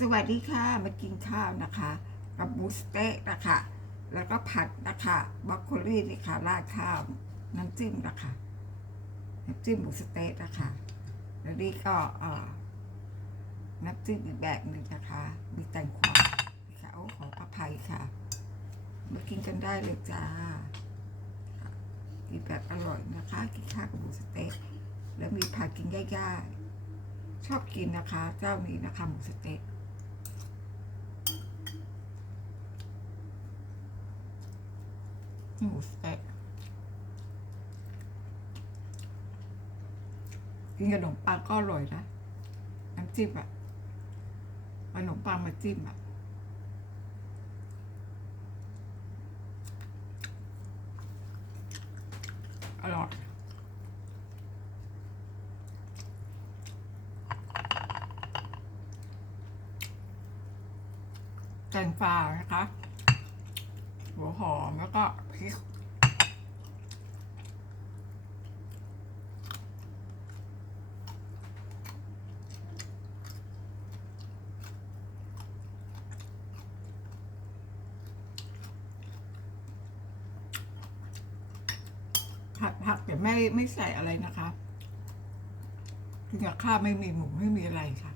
สวัสดีค่ะ มากินข้าวนะคะ กับหมูสเต๊ะนะคะ แล้วก็ผัดนะคะบรอกโคลีนี่ค่ะราดข้าวน้ำจิ้มนะคะน้ำจิ้มหมูสเต๊ะนะคะแล้วนี่ก็น้ำจิ้มอีกแบบหนึ่งนะคะ มีแตงกวาค่ะโอ้ขออภัยค่ะ มากินกันได้เลยจ้ากินแบบอร่อยนะคะ กินข้าวกับหมูสเต๊ะแล้วมีผักกินง่ายๆชอบกินนะคะ เจ้านี้นะคะหมูสเต๊ะ หมูสเต๊ะกินกับขนมปังก็อร่อยนะน้ำจิ้มอะเอาขนมปังมาจิ้มอะอร่อยแตงฟ้านะคะ หัวหอมแล้วก็พริกผัดผักแต่ไม่ไม่ใส่อะไรนะคะกินกับข้าวไม่มีหมูไม่มีอะไรค่ะ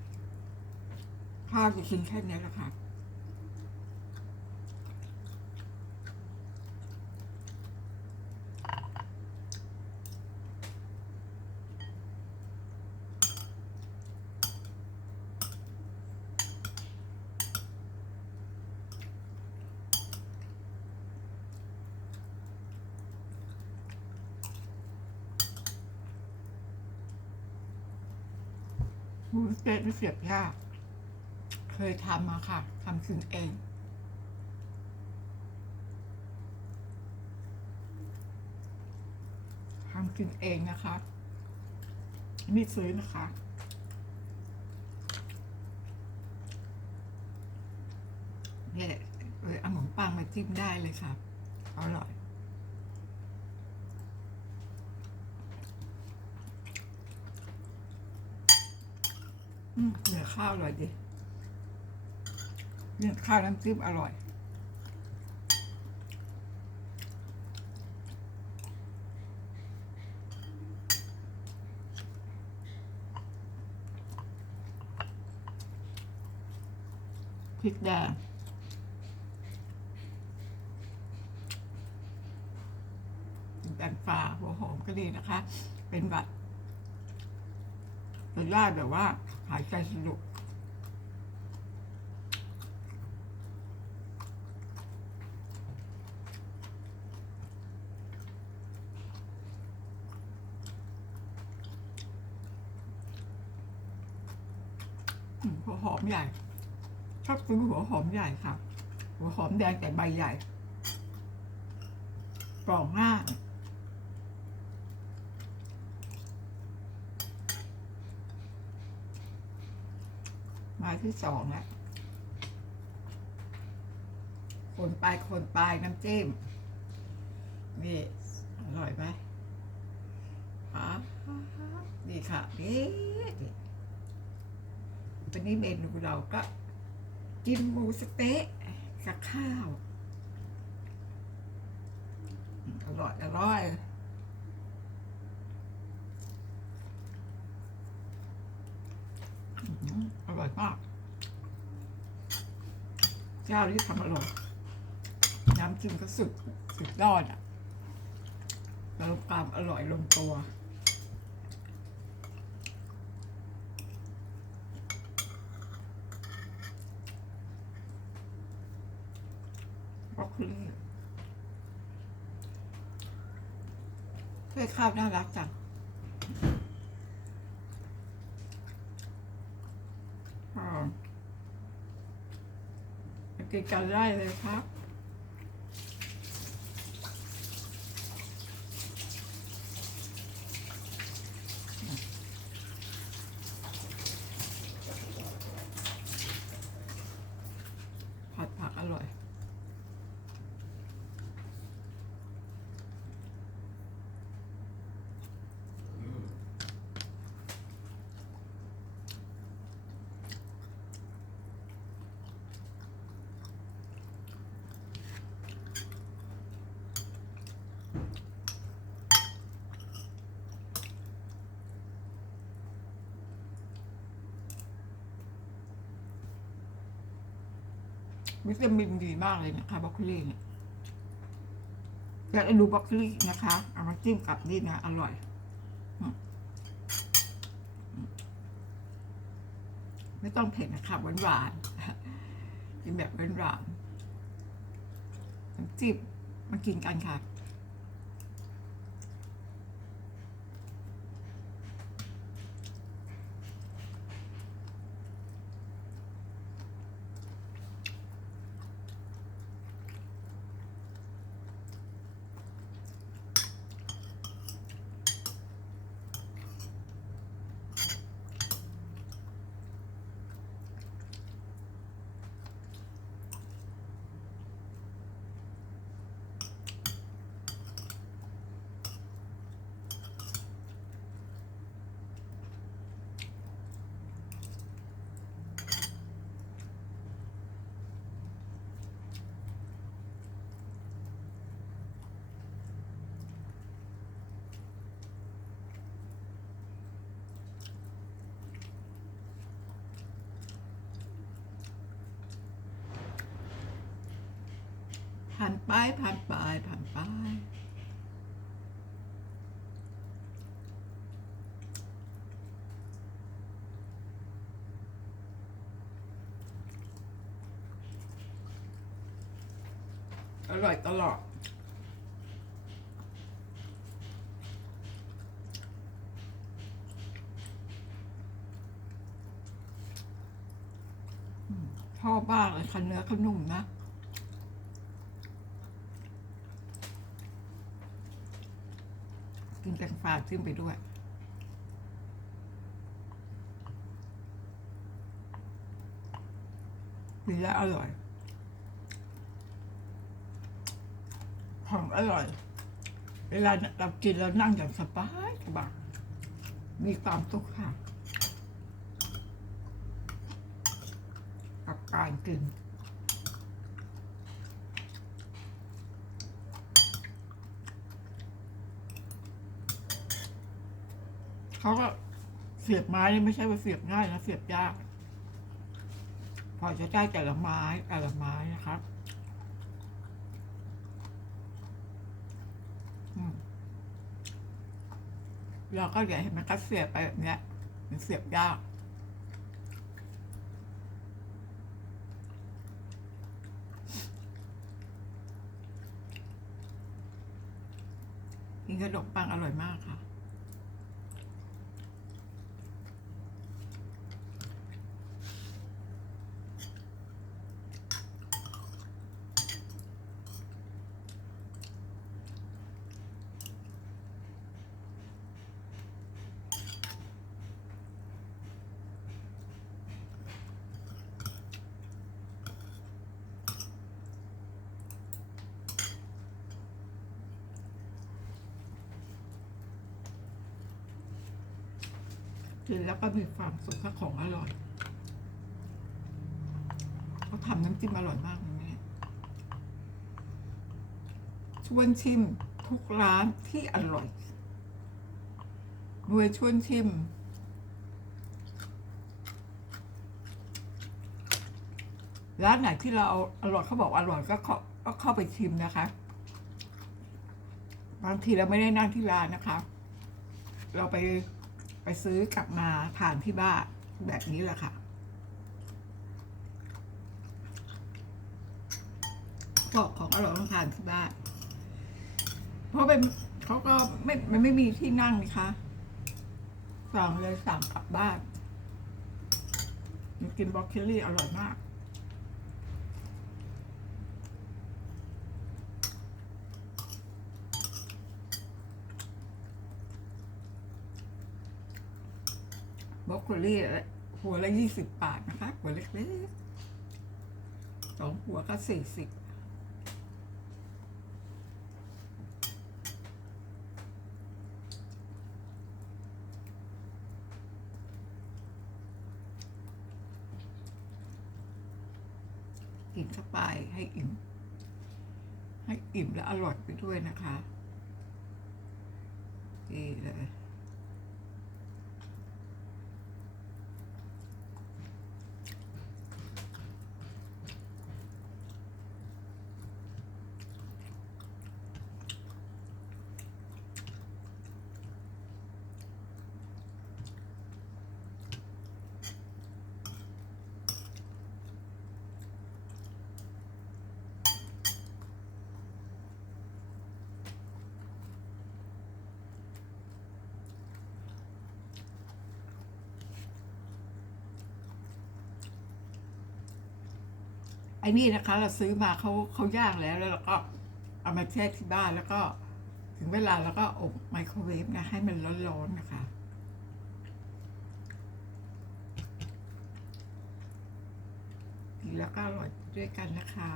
ข้าวจะกินแค่นี้แหละค่ะ มูสเต๊ะนี่เสียบยาก เคยทำมาค่ะทำกินเองทำกินเองนะคะไม่ซื้อนะคะเนี่ยเออเอาขนมปังมาจิ้มได้เลยค่ะอร่อย เนื้อข้าวอร่อยดิเนื้อข้าวน้ำจิ้มอร่อย พริกแดงแตงฟ้าหัวหอมก็ดีนะคะ เป็นแบบ ป็นราดแบบว่า หายใจสะดวกหัวหอมใหญ่ชอบซื้อหัวหอมใหญ่ค่ะ หัวหอมแดงแต่ใบใหญ่กรอบง่า มาที่สองแล้วคนปลายคนปลายน้ำจิ้มนี่ อร่อยไหมอ่านี่ค่ะนี่วันนี้เมนูเราก็กินหมูสเต๊ะกับข้าวอืมอร่อย อร่อย อร่อยมากเจ้าที่ทำอร่อยน้ำจิ้มก็สุดสุดยอดอะแล้วความอร่อยลงตัวรอกโคลีเพื่อข้าวน่ารักจังอ่า มากิดกันได้เลยครับ วิตามินดีมากเลยนะคะบรอกโคลีเนี่ยอยากดูบรอกโคลีนะคะเอามาจิ้มกับนี่นะอร่อย ไม่ต้องเผ็ดนะคะหวานหวานๆกินแบบหวานหวานๆจิ้มมากินกันค่ะ ผ่านไปผ่านไปผ่านไปอร่อยตลอดอืมชอบมากเลยค่ะเนื้อเขานุ่มนะ ติดไปด้วยกินแล้วอร่อย หอมอร่อย เวลาเรากินแล้วนั่งอย่างสบายสบายมีความสุขค่ะกับการกิน เขาก็เสียบไม้นี่ไม่ใช่ว่าเสียบง่ายนะเสียบยาก พอจะได้แต่ละไม้แต่ละไม้นะครับเราก็อย่าให้มันก็เสียบไปแบบเนี้ยมันเสียบยากกินขนมปังอร่อยมากค่ะ กินแล้วก็มีความสุขถ้าของอร่อยเขาทำน้ำจิ้มอร่อยมากเลยแม่ชวนชิมทุกร้านที่อร่อยรวยชวนชิม ร้านไหนที่เราเอาอร่อยเขาบอกอร่อยก็เข้าก็เข้าไปชิมนะคะ บางทีเราไม่ได้นั่งที่ร้านนะคะ เราไปไป ซื้อกลับมาทานที่บ้านแบบนี้แหละค่ะพวกของอร่อยต้องทานที่บ้าน เพราะเป็นเขาก็ไม่มันไม่มีที่นั่งนี่คะสั่งเลยสั่งกลับบ้าน กินบล็อกเคอรี่อร่อยมาก บรอกโคลี่หัวละยี่สิบบาทนะคะ หัวเล็กๆสองหัวก็สี่สิบกินเข้าไปให้อิ่ม ให้อิ่มและอร่อยไปด้วยนะคะดีเลย ไอ้นี่นะคะ เราซื้อมาเขาเขาย่างแล้วแล้วเราก็เอามาแช่ที่บ้านแล้วก็ถึงเวลาแล้วก็อบไมโครเวฟนะให้มันร้อนๆนะคะกินแล้วก็อร่อยด้วยกันนะคะ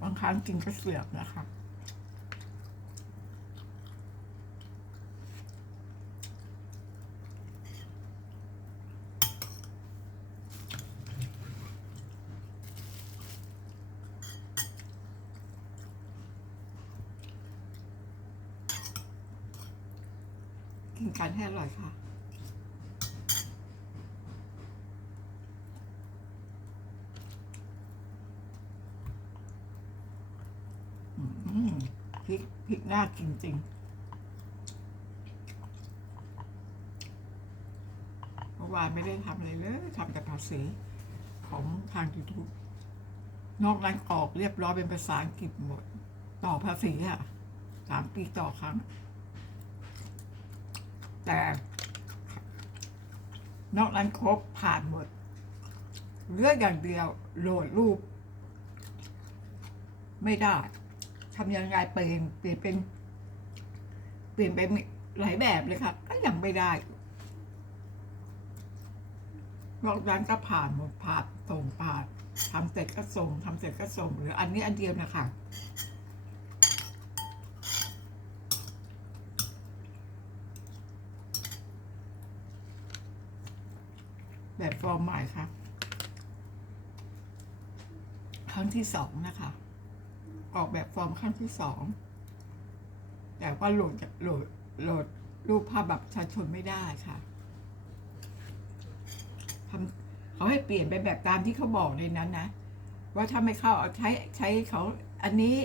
บางครั้งกินก็เสือกนะคะ กันให้อร่อยค่ะ พริกพริกหน่ากินจริงเมื่อวานไม่ได้ทำอะไรเลยทำแต่ภาษีของทาง YouTube นอกนั้นออกเรียบร้อยเป็นภาษาอังกฤษหมด ต่อภาษีอะสามปีต่อครั้ง แต่ นอกนั้นครบผ่านหมดเหลือกอย่างเดียวโหลดรูป ไม่ได้ทำยังไงเปลี่ยนเปลี่ยนเป็น เปลี่ยนไปหลายแบบเลยค่ะก็ยังไม่ได้นอกนั้นก็ผ่านหมดผ่านส่งผ่านทำเสร็จก็ส่งทำเสร็จก็ส่งหรืออันนี้อันเดียวนะคะ แบบฟอร์มใหม่ค่ะ ครั้งที่สองนะคะ ออกแบบฟอร์มครั้งที่สองแต่ว่าโหลดจากโหลดโหลดรูปภาพแบบประชาชนไม่ได้ค่ะทำเขาให้เปลี่ยนไปแบบตามที่เขาบอกในนั้นนะ ว่าถ้าไม่เข้าเอาใช้ใช้เขาอันนี้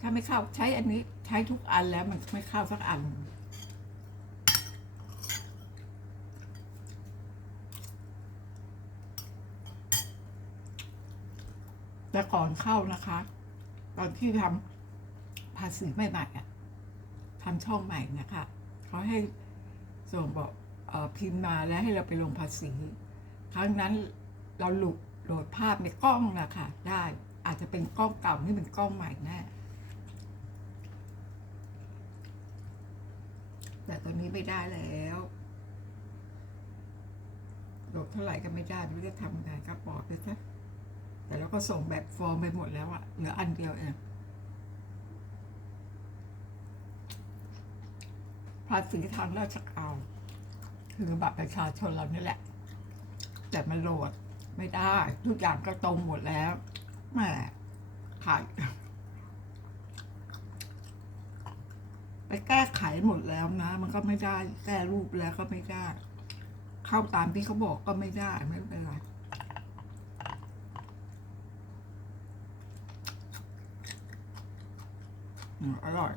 ถ้าไม่เข้าใช้อันนี้ใช้ทุกอันแล้วมันไม่เข้าสักอัน แต่ก่อนเข้านะคะ ตอนที่ทำภาษีใหม่ๆอะทำช่องใหม่นะคะเขาให้ส่งบอกอพิมพ์มาแล้วให้เราไปลงภาษีครั้งนั้นเราหลุดโหลดภาพในกล้องนะคะได้อาจจะเป็นกล้องเก่านี่เป็นกล้องใหม่แน่แต่ตอนนี้ไม่ได้แล้วโหลดเท่าไหร่ก็ไม่ได้ไม่รู้จะทำไงก็ปอกเลยซะ แต่เราก็ส่งแบบฟอร์มไปหมดแล้วอะเหลืออันเดียวเองภาษีทางราชการคือบัตรประชาชนเรานี่แหละ แต่มันโหลดไม่ได้ ทุกอย่างก็ตรงหมดแล้วแหมขาดไปแก้ไขหมดแล้วนะ มันก็ไม่ได้แก้รูปแล้วก็ไม่ได้ เข้าตามที่เขาบอกก็ไม่ได้ไม่เป็นไร อืมอร่อย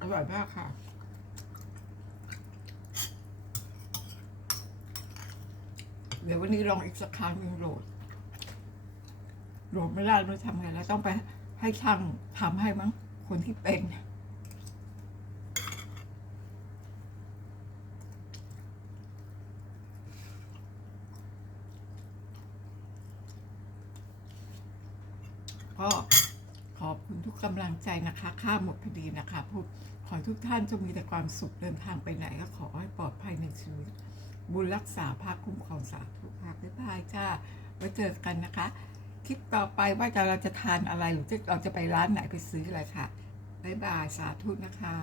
อร่อยมากค่ะ เดี๋ยววันนี้ลองอีกสักครั้งหนึ่งโหลด โหลดไม่ได้ไม่รู้ทำไงแล้วต้องไปให้ช่างทำให้มั้งคนที่เป็นก็ขอบคุณทุกกำลังใจนะคะค่าหมดพอดีนะคะพวกขอทุกท่านจงมีแต่ความสุขเดินทางไปไหนก็ขอให้ปลอดภัยในชีวิต บุญรักษาภาคคุ้มครองสาธุค่ะบ๊ายบายจ้าไว้เจอกันนะคะ คลิปต่อไปว่าจะเราจะทานอะไรหรือเราจะไปร้านไหนไปซื้ออะไรค่ะบ๊ายบายสาธุนะคะ